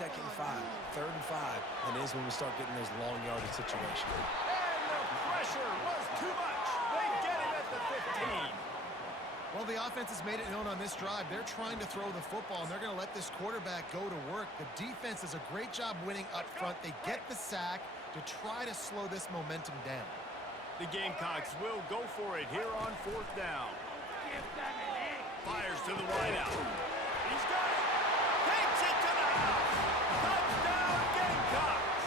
2nd and 5, 3rd and 5, and is when we start getting those long yardage situations. And the pressure was too much. They get it at the 15. Well, the offense has made it known on this drive. They're trying to throw the football, and they're going to let this quarterback go to work. The defense does a great job winning up front. They get the sack to try to slow this momentum down. The Gamecocks will go for it here on 4th down. Fires to the wideout. He's got it. Takes it to the house. Touchdown, Gamecocks.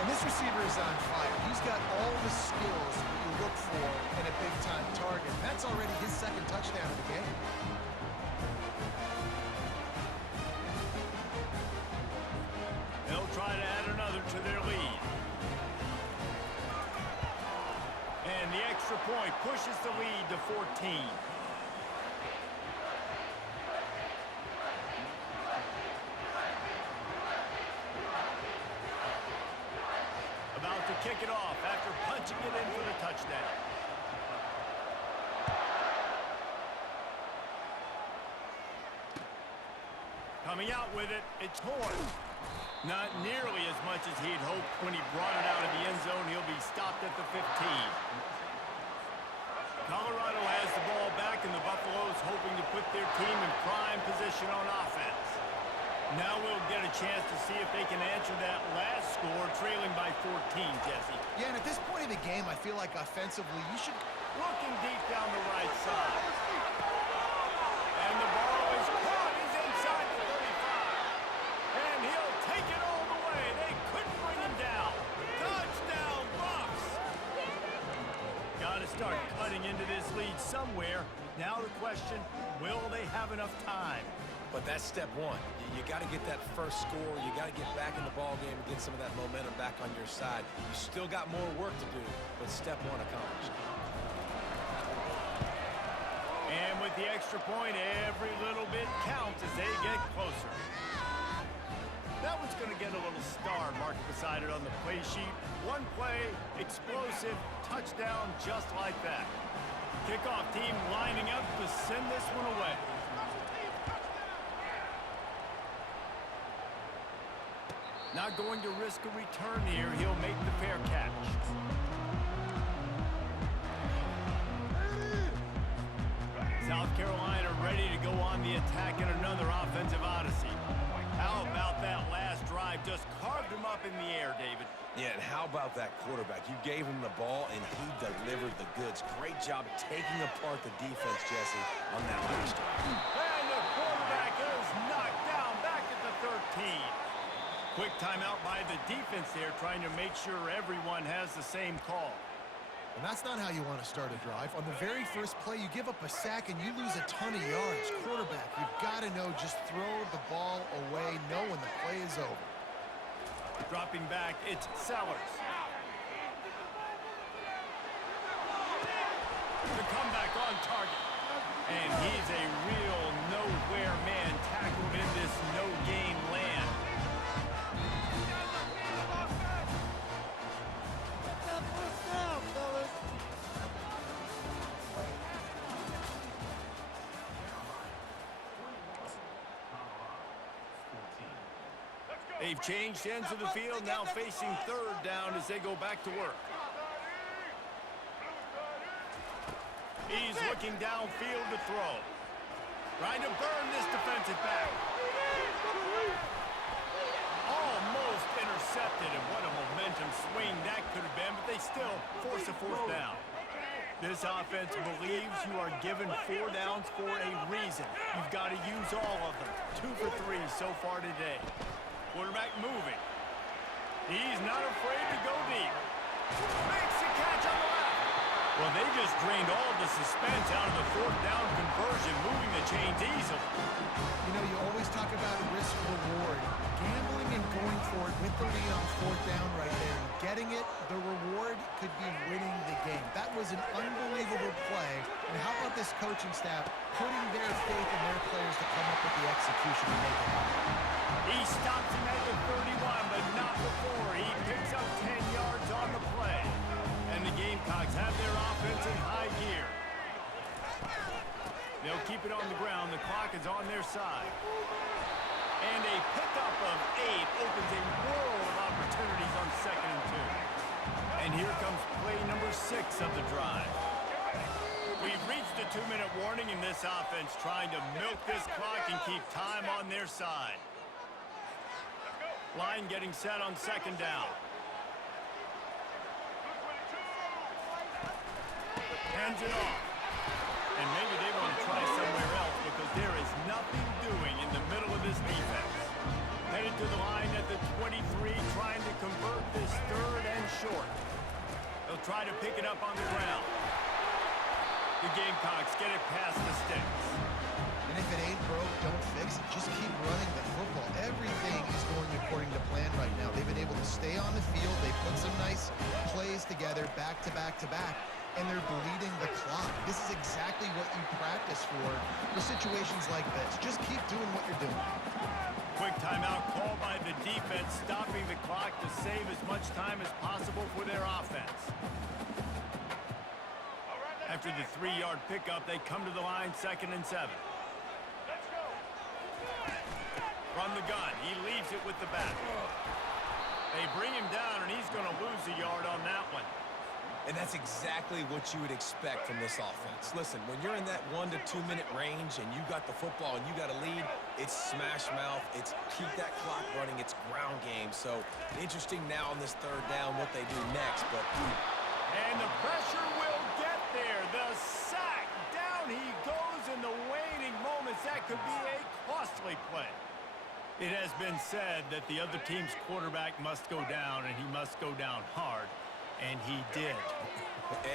And this receiver is on fire. He's got all the skills you look for in a big-time target. That's already his 2nd touchdown of the game. They'll try to add another to their lead. And the extra point pushes the lead to 14. About to kick it off after punching it in for the touchdown. Coming out with it, it's Horn. Not nearly as much as he'd hoped when he brought it out of the end zone. He'll be stopped at the 15. Colorado has the ball back, and the Buffaloes hoping to put their team in prime position on offense. Now we'll get a chance to see if they can answer that last score, trailing by 14, Jesse. Yeah, and at this point in the game, I feel like offensively, you should... Looking deep down the right side. And the ball is caught. He's inside the 35. And he'll take it all the way. They couldn't bring him down. Touchdown, Buffs! Got to start cutting into this lead somewhere. Now the question, will they have enough time? But that's step one. You got to get that first score. You got to get back in the ball game and get some of that momentum back on your side. You still got more work to do, but step one accomplished. And with the extra point, every little bit counts as they get closer. That one's going to get a little star marked beside it on the play sheet. One play, explosive, touchdown just like that. Kickoff team lining up to send this one away. Not going to risk a return here. He'll make the fair catch. South Carolina ready to go on the attack in another offensive odyssey. How about that last drive? Just carved him up in the air, David. Yeah, and how about that quarterback? You gave him the ball, and he delivered the goods. Great job taking apart the defense, Jesse, on that last drive. And the quarterback is knocked down back at the 13. Quick timeout by the defense there, trying to make sure everyone has the same call. And that's not how you want to start a drive. On the very first play, you give up a sack and you lose a ton of yards. Quarterback, you've got to know, just throw the ball away, know when the play is over. Dropping back, it's Sellers. The comeback on target. And he's a real nowhere man tackled in this no-gain land. They've changed ends of the field, now facing 3rd down as they go back to work. He's looking downfield to throw. Trying to burn this defensive back. Almost intercepted, and what a momentum swing that could have been, but they still force a 4th down. This offense believes you are given 4 downs for a reason. You've got to use all of them. 2 for 3 so far today. Quarterback moving. He's not afraid to go deep. Makes the catch on the left. Well, they just drained all the suspense out of the 4th down conversion, moving the chains easily. You know, you always talk about risk-reward. Gambling and going for it with the lead on 4th down right there. Getting it, the reward could be winning the game. That was an unbelievable play. And how about this coaching staff putting their faith in their players to come up with the execution to make it happen? He stops him at the 31, but not before. He picks up 10 yards on the play. And the Gamecocks have their offense in high gear. They'll keep it on the ground. The clock is on their side. And a pickup pace of the drive. We've reached the 2-minute warning in this offense, trying to milk this clock and keep time on their side. Line getting set on second down. Hands it off. And maybe they want to try somewhere else because there is nothing doing in the middle of this defense. Headed to the line at the 23, trying to convert this third and short. They'll try to pick it up on the ground. The Gamecocks get it past the sticks. And if it ain't broke, don't fix it. Just keep running the football. Everything is going according to plan right now. They've been able to stay on the field. They put some nice plays together back to back to back, and they're bleeding the clock. This is exactly what you practice for situations like this. Just keep doing what you're doing. Quick timeout call by the defense, stopping the clock to save as much time as possible for their offense. After the 3-yard pickup, they come to the line, 2nd and 7. From the gun, he leaves it with the back. They bring him down, and he's going to lose a yard on that one. And that's exactly what you would expect from this offense. Listen, when you're in that 1 to 2 minute range and you got the football and you got a lead, it's smash mouth, it's keep that clock running, it's ground game. So interesting now on this 3rd down what they do next, but and the pressure will get there. The sack, down he goes in the waning moments. That could be a costly play. It has been said that the other team's quarterback must go down, and he must go down hard. And he did.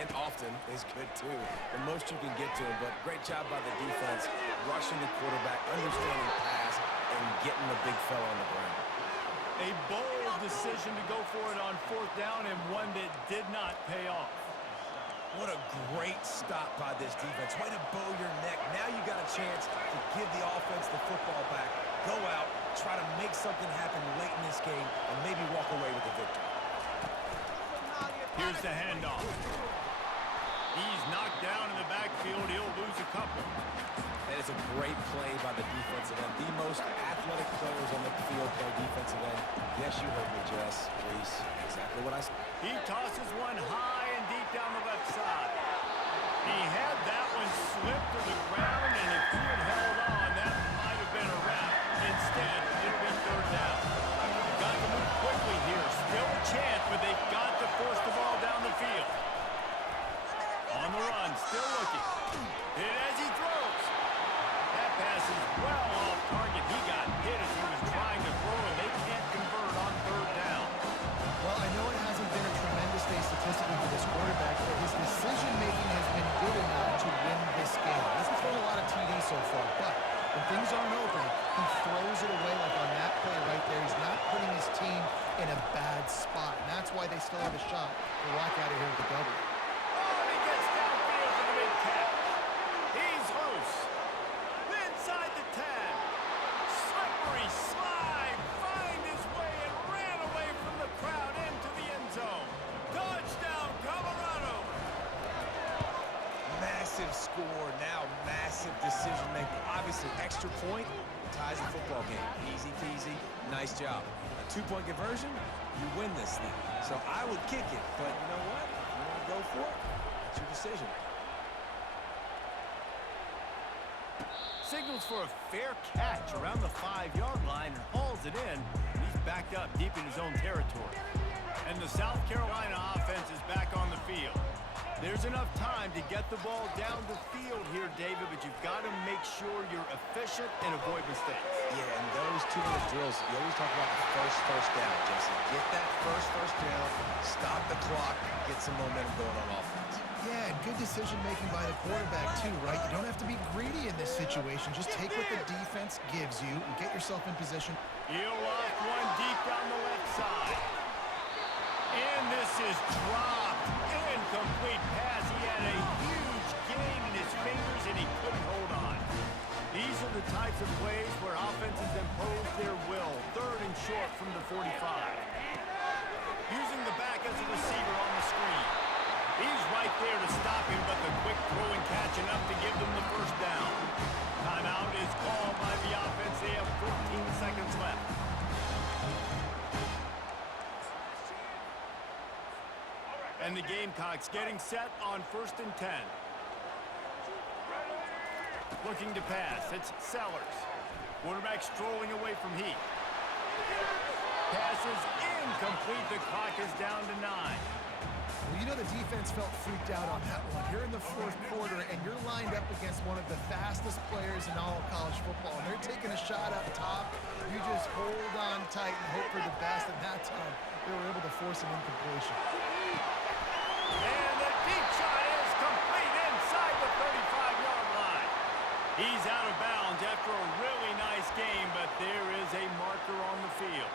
And often is good, too. The most you can get to him, but great job by the defense, rushing the quarterback, understanding pass, and getting the big fella on the ground. A bold decision to go for it on 4th down, and one that did not pay off. What a great stop by this defense. Way to bow your neck. Now you got a chance to give the offense the football back, go out, try to make something happen late in this game, and maybe walk away with the victory. Here's the handoff. He's knocked down in the backfield. He'll lose a couple. And it's a great play by the defensive end. The most athletic players on the field play defensive end. Yes, you heard me, Jess. Please. Exactly what I said. He tosses one high and deep down the left side. He had that one slip to the ground, and if he had held on, that might have been a wrap. Instead, it'll be 3rd down. They've got to move quickly here. Still a chance, but they've got to force the ball down the field. On the run, still looking. Hit as he throws. That pass is well off target. He got hit as he was trying to throw, and they can't convert on 3rd down. Well, I know it hasn't been a tremendous day statistically for this quarterback, but his decision-making has been good enough to win this game. He hasn't thrown a lot of TD so far, but when things aren't open, he throws it away like on that play right there. He's not putting his team in a bad spot, and that's why they still have a shot to walk out of here with a W. Oh, and he gets downfield for the big catch. He's loose. Inside the 10. Slippery slide. Find his way and ran away from the crowd into the end zone. Touchdown, Colorado. Massive score. Now massive decision-making. Obviously, extra point ties the football game. Easy peasy. Nice job. A 2-point conversion, you win this thing. So I would kick it, but you know what? If you want to go for it, it's your decision. Signals for a fair catch around the 5-yard line and hauls it in. He's backed up deep in his own territory. And the South Carolina offense is back on the field. There's enough time to get the ball down the field here, David, but you've got to make sure you're efficient and avoid mistakes. Yeah, and those 2-minute drills, you always talk about the first down, Jesse. Get that first down, stop the clock, get some momentum going on offense. Yeah, good decision-making by the quarterback, too, right? You don't have to be greedy in this situation. Just take what the defense gives you and get yourself in position. He'll off one deep down the left side. And this is dropped. Incomplete pass. He had a huge gain in his fingers, and he couldn't hold on. These are the types of plays where offenses impose their will. 3rd and short from the 45. Using the back as a receiver on the screen. He's right there to stop him, but the quick throw and catch enough to give them the 1st down. Timeout is called by the offense. They have 14 seconds left. And the Gamecocks getting set on 1st and 10. Looking to pass. It's Sellers. Quarterback strolling away from Heath. Pass is incomplete. The clock is down to 9. Well, you know the defense felt freaked out on that one. You're in the fourth quarter, and you're lined up against one of the fastest players in all of college football. And they're taking a shot up top. You just hold on tight and hope for the best. And that time, they were able to force an incompletion. And the deep shot is complete inside the 35-yard line. He's out of bounds after a really nice game, but there is a marker on the field.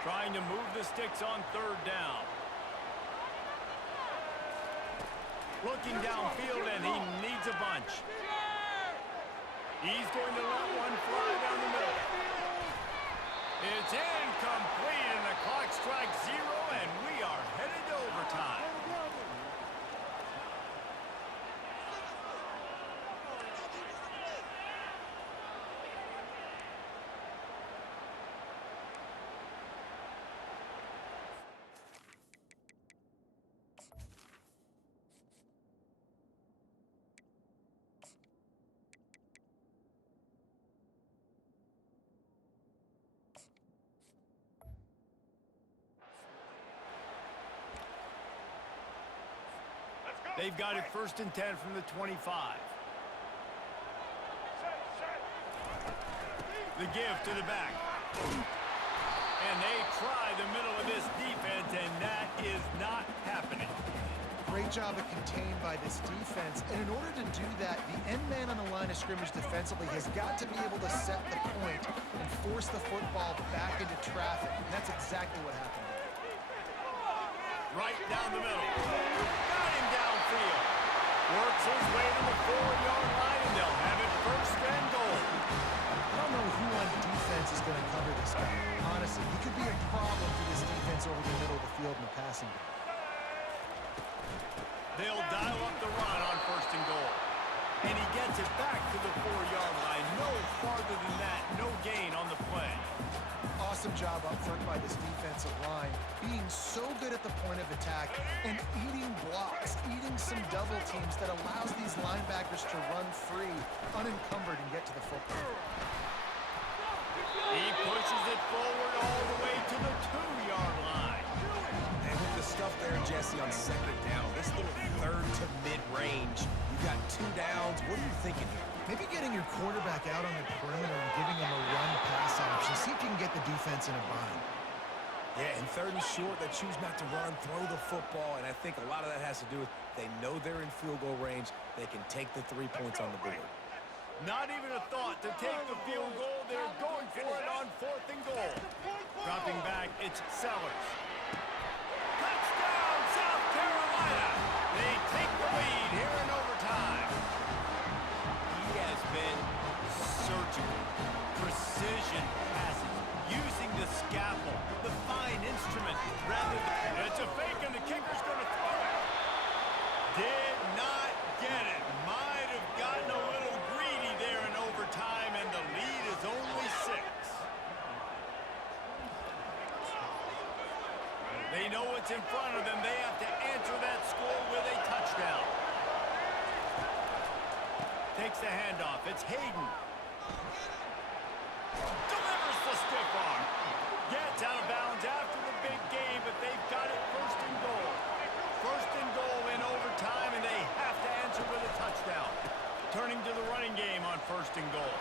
Trying to move the sticks on 3rd down. Looking downfield, and he needs a bunch. He's going to let one fly down the middle. It's incomplete, and the clock strikes 0, and we are headed to overtime. They've got it 1st and 10 from the 25. The give to the back. And they try the middle of this defense, and that is not happening. Great job of contained by this defense. And in order to do that, the end man on the line of scrimmage defensively has got to be able to set the point and force the football back into traffic. And that's exactly what happened. Right down the middle. Got him downfield. Works his way to the 4-yard line, and they'll have it 1st and goal. I don't know who on defense is going to cover this guy. Honestly, he could be a problem for this defense over the middle of the field in the passing game. They'll dial up the run on 1st and goal. And he gets it back to the 4-yard line. No farther than that. No gain on the play. Awesome job up front by this defensive line, being so good at the point of attack and eating blocks, eating some double teams that allows these linebackers to run free, unencumbered, and get to the football. He pushes it forward all the way to the 2-yard line. And with the stuff there, Jesse, on 2nd down, this little 3rd to mid-range, you got 2 downs. What are you thinking here? Maybe getting your quarterback out on the perimeter and giving him a run-pass option. See if you can get the defense in a bind. Yeah, and 3rd and short, they choose not to run, throw the football, and I think a lot of that has to do with they know they're in field goal range. They can take the 3 points on the board. Not even a thought to take the field goal. They're going for it on 4th and goal. Dropping back, it's Sellers. Touchdown, South Carolina! They take the lead here in overtime. He has been surgical, precision passes, using the scalpel, the fine instrument, rather than... It's a fake, and the kicker's going to throw it. Did not get it. Might have gotten a little greedy there in overtime, and the lead is only 6. They know what's in front of them. They have to answer that score with a touchdown. Takes the handoff. It's Hayden. Delivers the stiff arm. Gets out of bounds after the big game, but they've got it 1st and goal. 1st and goal in overtime, and they have to answer with a touchdown. Turning to the running game on 1st and goal.